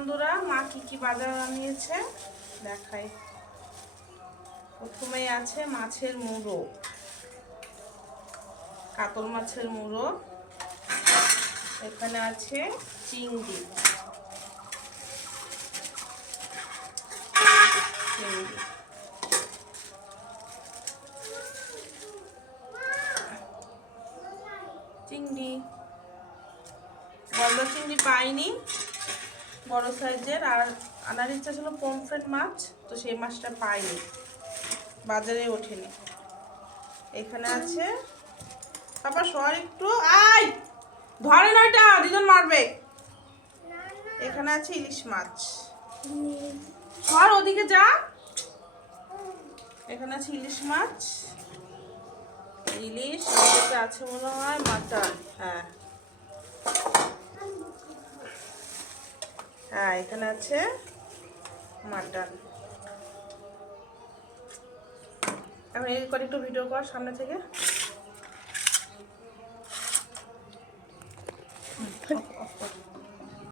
বন্ধুরা, মা কি বাজার আনিয়েছে দেখাই। প্রথমেই আছে মাছের মুড়ো, কাতল মাছের মুড়ো। এখানে আছে চিংড়ি, চিংড়ি বড় চিংড়ি পাইনি, বড় সাইজের। আর আনার ইচ্ছা ছিল পমফ্রেট মাছ, তো সেই মাছটা পাইনি, বাজারে ওঠেনি। এখানে আছে পাপা সর একটু, আই ধরে না, এটা দুজন মারবে। এখানে আছে ইলিশ মাছ, সর ওদিকে যা। এখানে আছে ইলিশ মাছ, ইলিশ আছে মনে হয় মাটন। হ্যাঁ হ্যাঁ, এখানে আছে মাটন। এখন এই করে একটু ভিডিও কর সামনে থেকে।